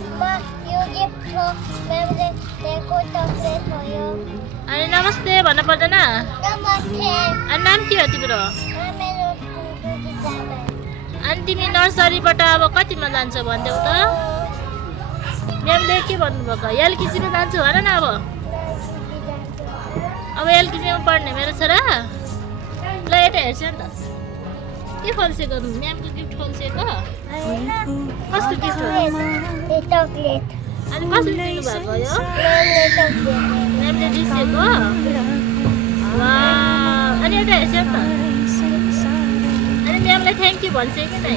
यो गिफ्ट हो मैले दिएको चकलेट हो यो अनि नमस्ते भन्नु पर्दैन नमस्ते अनि नाम के हो तिम्रो मेरो टुटु जामा अनि तिमी नर्सरीबाट अब कतिमा जान्छौ भनिदेऊ त म्यामले के भन्नुभएको एलकेजीमा जान्छु भन न अब एलकेजीमा पढ्ने मेरो छोरा ल यता हेर्छ नि त के खोल्सेको म्यामको गिफ्ट खोल्सेको कसको गिफ्ट हो चकलेट अनि कसले दिनुभएको यो मैले चकलेट म्यामले दिसेको अनि यता हेर्छ नि त अनि म्यामलाई थ्याङ्क यू भन्छ कि नै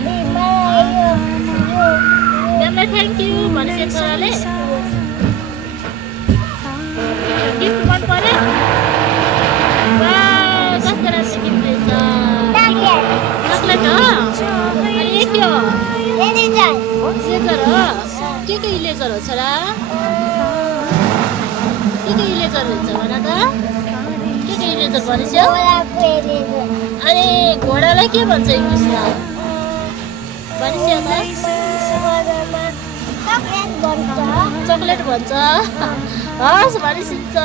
म्यामलाई थ्याङ्क यू भनेछ छोराले गिफ्ट मन पर्यो कस्तो राम्रो गिफ्ट रहेछ चक्लेट हो अनि यो के हो इलेजर हो के इलेजर हो छोरा के इलेजर हुन्छ भन त के इलेजर भनेछ अनि घोडालाई के भन्छ इङ्ग्लिसमा भनेछ चकलेट भन्छ हस् भनिसिन्छ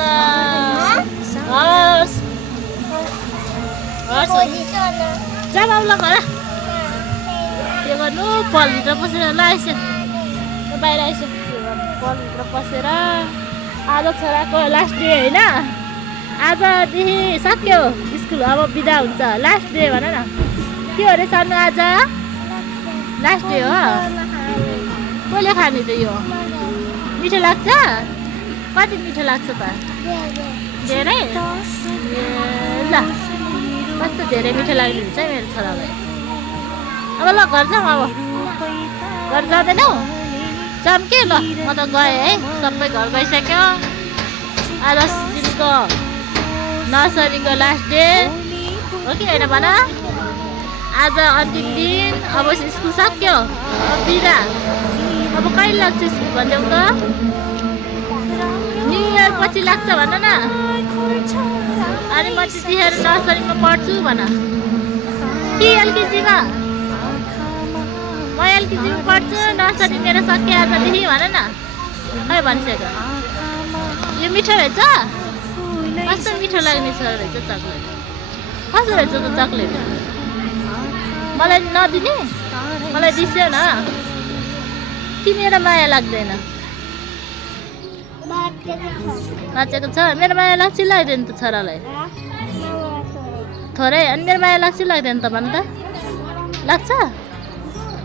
हस् हस् जाऊ ल घर के गर्नु पलभित्र पसेर ल आइसक्यो बाहिर आइसक्यो पलभित्र पसेर आज छोराको लास्ट डे होइन आजदेखि सक्यो स्कुल अब बिदा हुन्छ लास्ट डे भन न के हो अरे सानो आज लास्ट डे हो कसले खाने त यो मिठो लाग्छ कति मिठो लाग्छ त धेरै ल कस्तो धेरै मिठो लाग्ने हुन्छ मेरो छोरालाई अब ल घर जाउँ अब घर जाँदैनौ जाऊँ के ल म त गएँ है सबै घर गइसक्यो आज दिनको नर्सरीको लास्ट डे हो कि होइन भन आज अन्तिम दिन अब स्कुल सक्यो अब बिदा अब कहिले लाग्छ स्कुल भनिदेऊ त न्यु इयर पछि लाग्छ भन न अनि म त्यतिखेर नर्सरीमा पढ्छु भन कि एलकेजीमा म एलकेजीमा पढ्छु नर्सरी मेरो सक्यो आजदेखि भन न खै भनिसक्यो यो मिठो रहेछ कस्तो मिठो लाग्ने छ रहेछ चक्लेट कस्तो रहेछ त चक्लेट मलाई नदिने मलाई दिस्यौ न कि मेरो माया लाग्दैन बाँचेको छ मेरो माया लाग्छ लाग्दैन त छोरालाई थोरै अनि मेरो माया लाग्छ लाग्दैन त भन त लाग्छ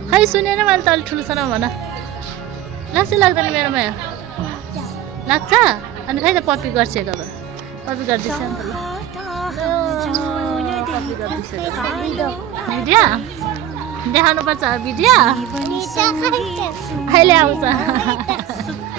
खै सुनेन मैले त अलिक ठुलो सानो भन लाग्छ लाग्दैन मेरो माया लाग्छ अनि खै त पप्पी गर्छेको त पप्पी गर्दैछ नि त ल पप्पी गर्दैछ भिडियो देखाउनुपर्छ भिडियो अहिले आउँछ